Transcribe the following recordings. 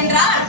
entrada.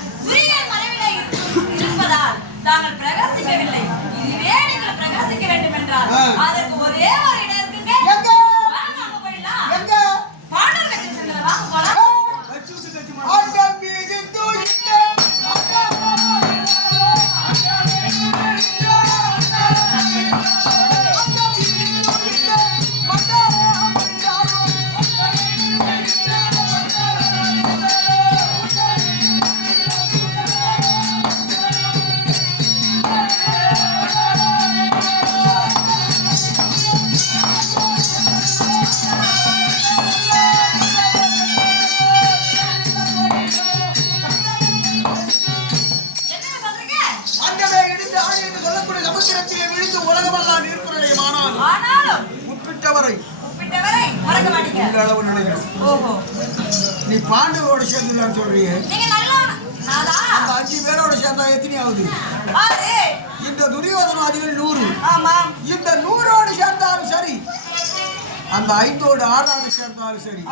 அது சரி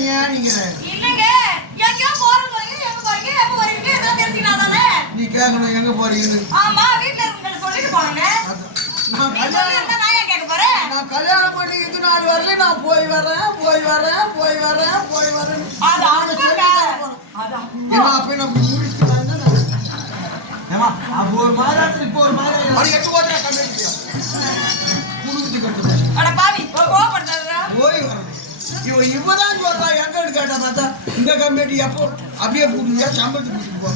தெரிஞ்சுக்கிறீங்க நீங்க இல்லங்க. எங்கயோ போறீங்க எங்க போய் வரேன் இவன் இவதான் சொல்றா எங்கன்னு கேட்டா பார்த்தா இந்த கம்பெனி எப்போ அப்படியே கூப்பிடுங்க சம்பளத்துக்கு கூட்டிட்டு போ.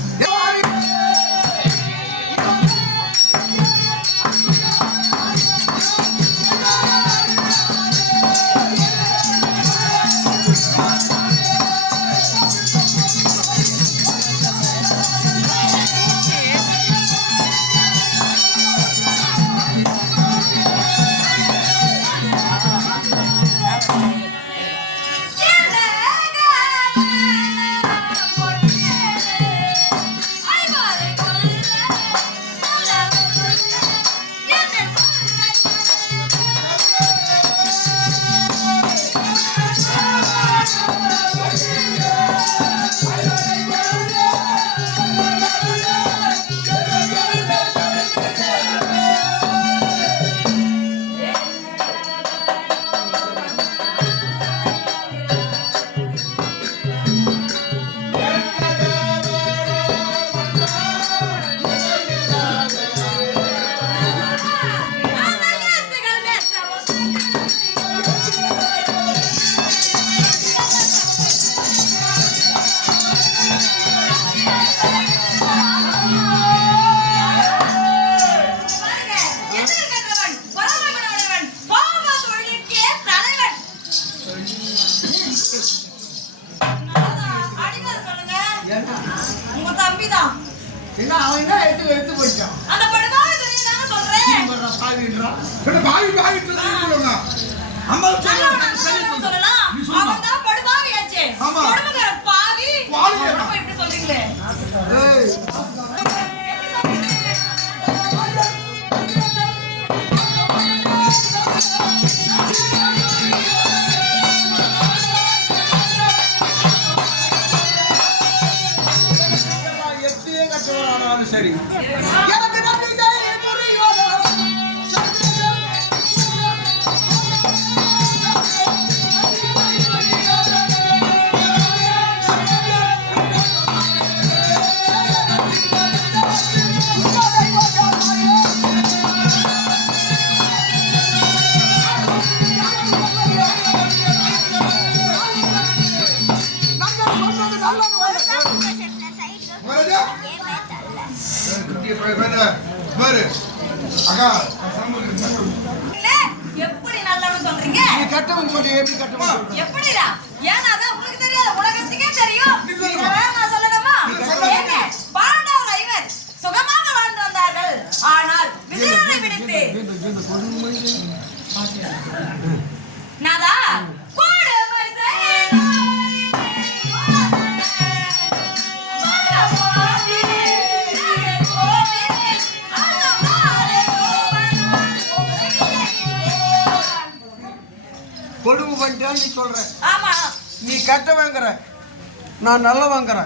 நான் நல்லவங்கிற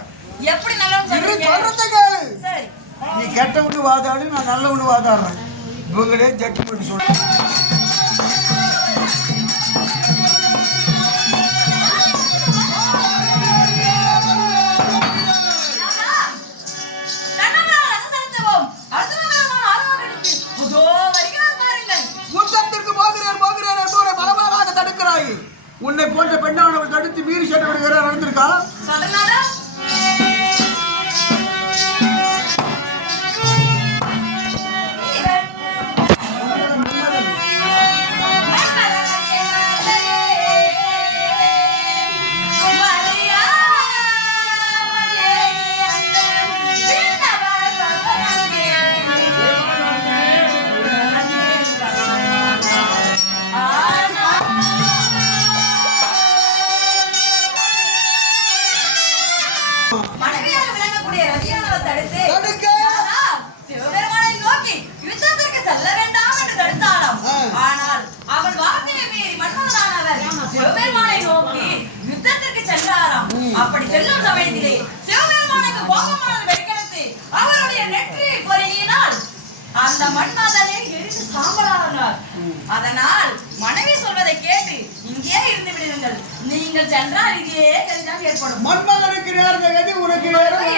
எப்படி நல்லவன்னு இரு சொல்றீங்க? சொல்றத கேளு. நீ கெட்டவனு வாதாடு நான் நல்லவனு வாதாடுறேன். இவங்களே ஜட்ஜ்மெண்ட் சொல்றேன் மன்மதனே எரிந்து சாம்பலானார். அதனால் மனைவி சொல்வதை கேட்டு இங்கே இருந்து விடுங்கள். நீங்கள் சென்றால் இதே கதிதான் ஏற்படும். மன்மதனுக்கு நேர்ந்த கதி உனக்கு நேரம்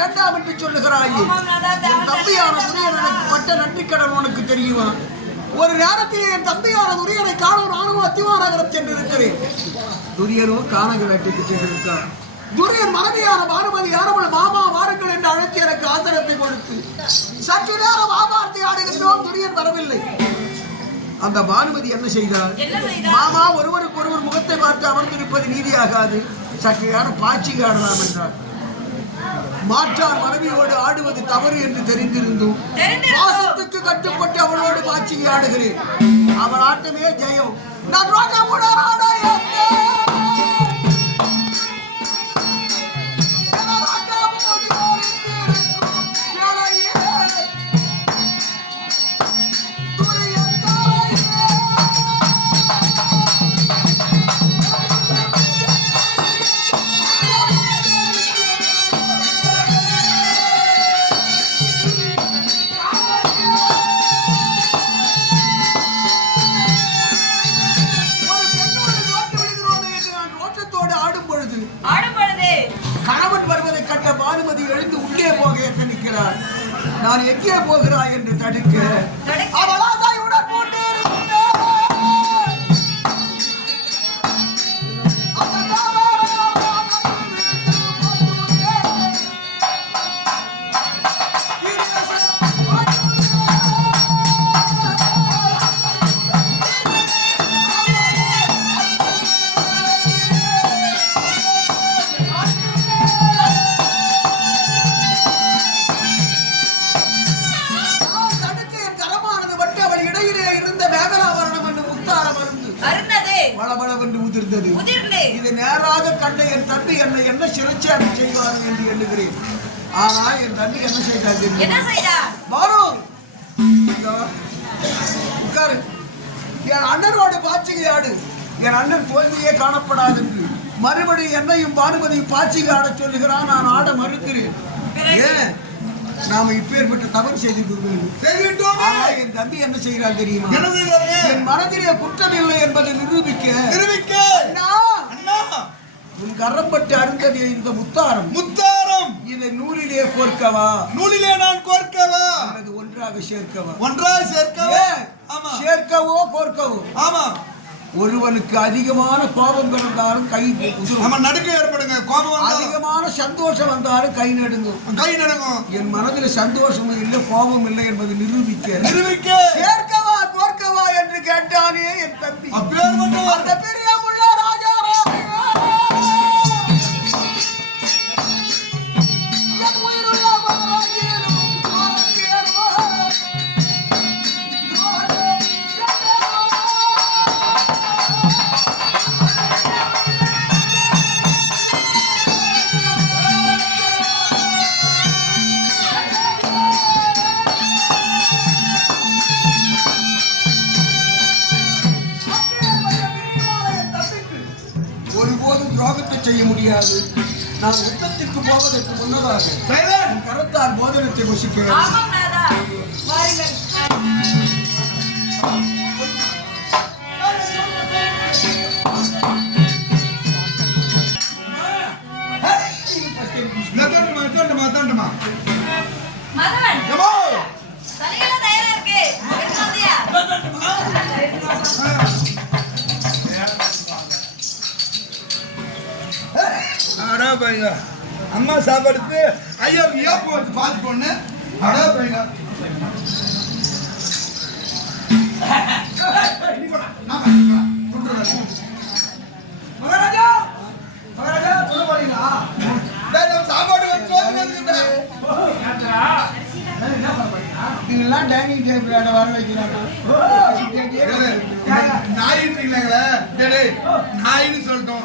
வேண்டாம் என்று சொல்லுகிறாயே. என் தம்பியான துரியன் எனக்கு பட்ட நன்றிக்கடன் உனக்கு தெரியுமா? ஒரு நேரத்தில் என் தம்பியான துரியனை காண நானும் அத்திவாநகரம் சென்றிருக்கிறேன். துரியனும் காணக வேட்டைக்கு சென்றிருக்கார் துரியன் மனைவியான பானுமதி யாரவள் மாமா வாருங்கள் என்று அழைத்து எனக்கு ஆதரத்தை கொடுத்து சற்று நேரம் ஆபார்த்தை ஆடுகின்றோம் துரியன் வரவில்லை. அந்த பானுமதி என்ன செய்தார் என்ன செய்தார்? மாமா ஒருவருக்கு ஒருவர் முகத்தை பார்த்து அமர்ந்திருப்பது நீதியாகாது. சற்று நேரம் பாய்ச்சி ஆடலாம் என்றார் மாற்றார் மனைவியோடு ஆடுவது தவறு என்று தெரிந்திருந்தும். பாசத்துக்கு கட்டுப்பட்டு அவளோடு பாய்ச்சி ஆடுகிறேன். அவள் ஆட்டமே ஜெயம். நான் ரோட்டமுடன் ஆட ஆடும் பானுமதியும் பாச்சிகை ஆடச் சொல்லுகிறான் நான் ஆட மறுக்கிறேன்? ஏன்? நாம இப்பேற்பட்ட தவறு செய்து விடுவேன் செய்துவிட்டோமே. ஆனா என் தம்பி என்ன செய்கிறான் தெரியுமா? என் மனதிலே குற்றம் இல்லை என்பதை நிரூபிக்க. நிரூபிக்க. அண்ணா, அண்ணா, உன் கரம்பட்டு அருந்ததிய இந்த முத்தாரம். முத்தாரம். இதை நூலிலே கோர்க்கவா? நூலிலே நான் கோர்க்கவா? அல்லது ஒன்றாக சேர்க்கவா? ஒன்றாய் சேர்க்கவா? ஆமா. சேர்க்கவோ கோர்க்கவோ? ஆமா. ஒருவனுக்கு அதிகமான கோபம் பிறந்தாலும் கை. நம்ம நடுக்க ஏற்படுங்க. கோபம் அதிகமான சந்தோஷம் வந்தாலும் கை நடுங்கும். கை நடுங்கும். என் மனதில் சந்தோஷமும் இல்லை கோபம் இல்லை என்பதை நிரூபிக்க. நிரூபிக்க. சேர்க்கவா கோர்க்கவா என்று கேட்டானே என் தம்பி. அந்த பெரியமுள்ள நான் யுத்தத்திற்கு போவதற்கு முன்னதாக கரத்தால் போதனத்தை வசிக்கிறேன் அம்மா சாப்பாடுக்கு ஐயா ஐயா போட்டு பார்த்துக்கொண்டு அடா பையங்க மகாராஜா மகாராஜா சொல்ல போறீங்களா? சாப்பாடு. நீங்கெல்லாம் டைனிங் டேபிள் வர வைக்கிறாங்க. டேய், நாயின்னு சொல்லிட்டோம்.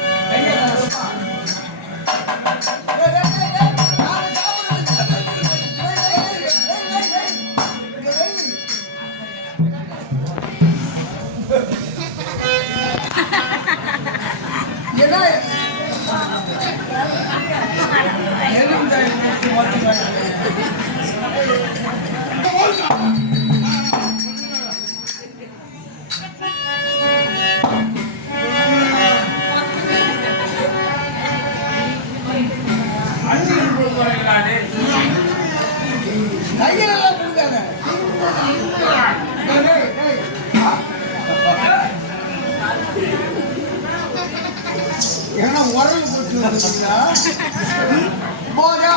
போயா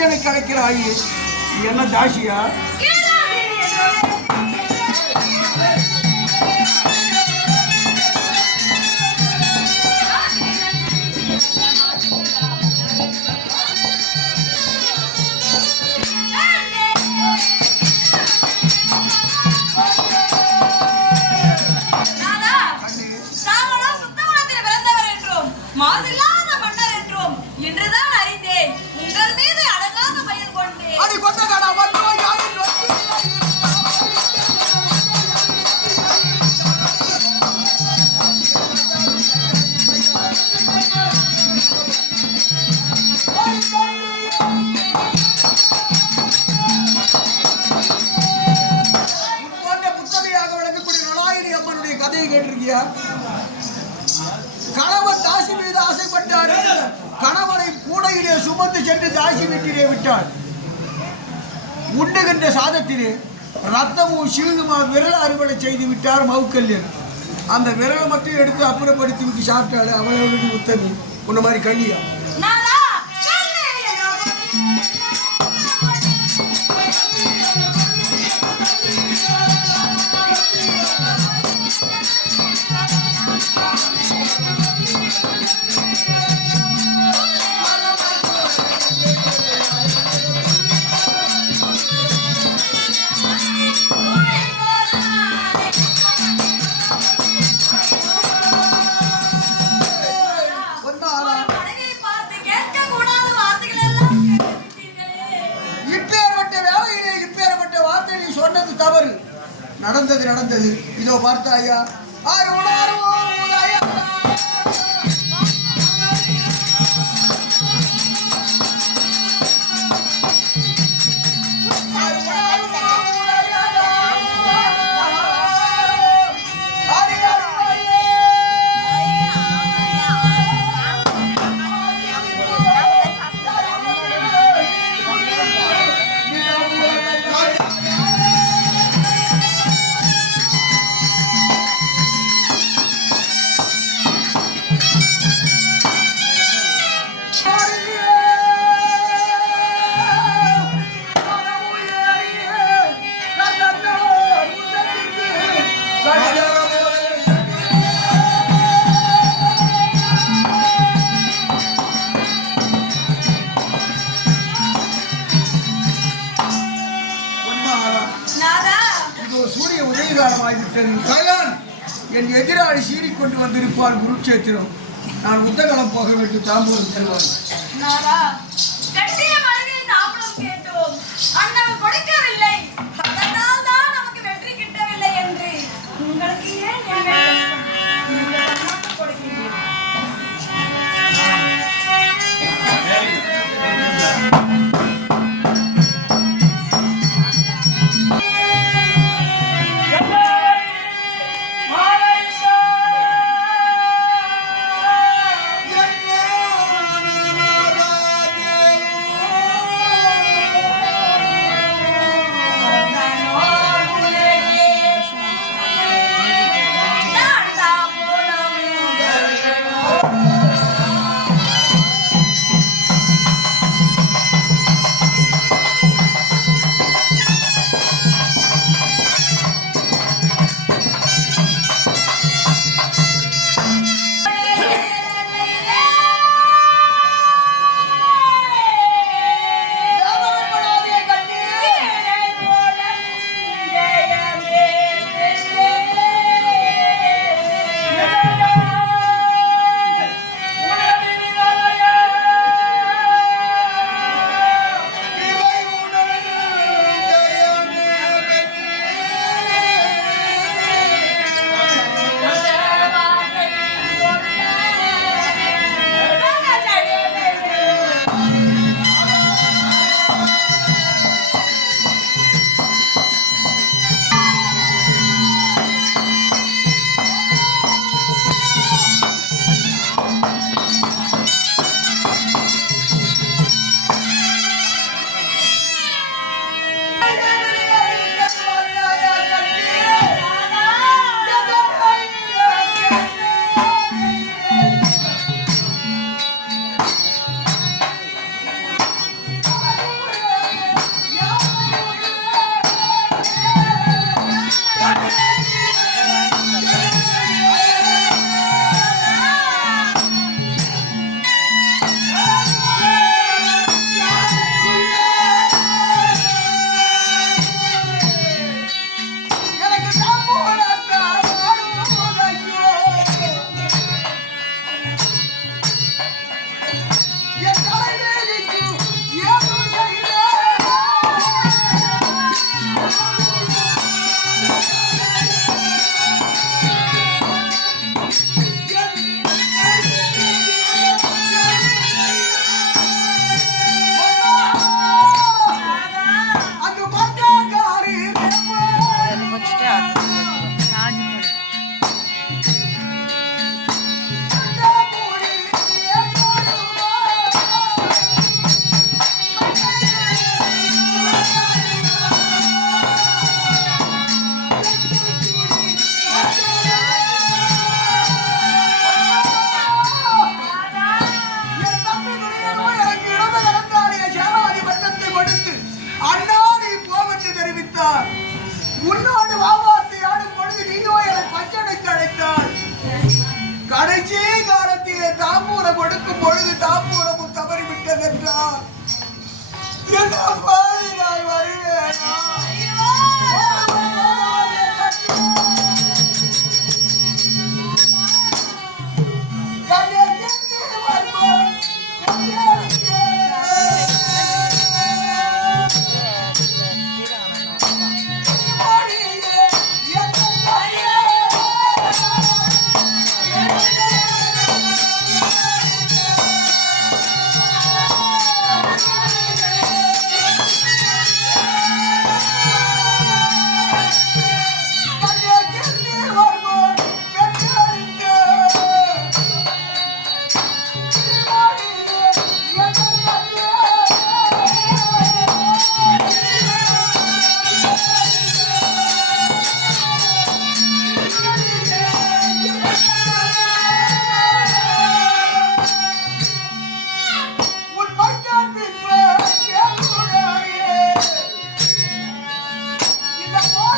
புருஷன் கலைக்கிறாயே என்ன தாசியா? பரிகாரம் அவுக்கல்யன் அந்த விரலை மட்டும் எடுத்து அப்புறப்படுத்தி விட்டு சாப்பிட்டாள் அவளை உத்தமி. உன்ன மாதிரி கண்ணியா? என் எதிராளி சீறிக்கொண்டு வந்திருப்பார் குருட்சேத்திரம் நான் உத்தகலம் போக வேண்டும் தாம்பூரம் செல்வான்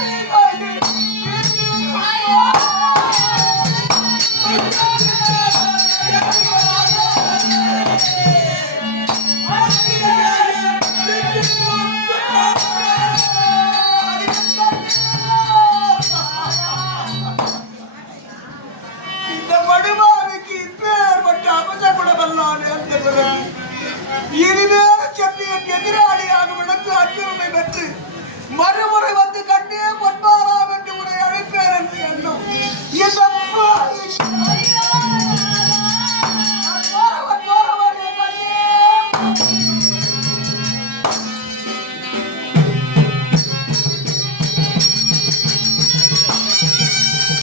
இந்த கோயில்களில்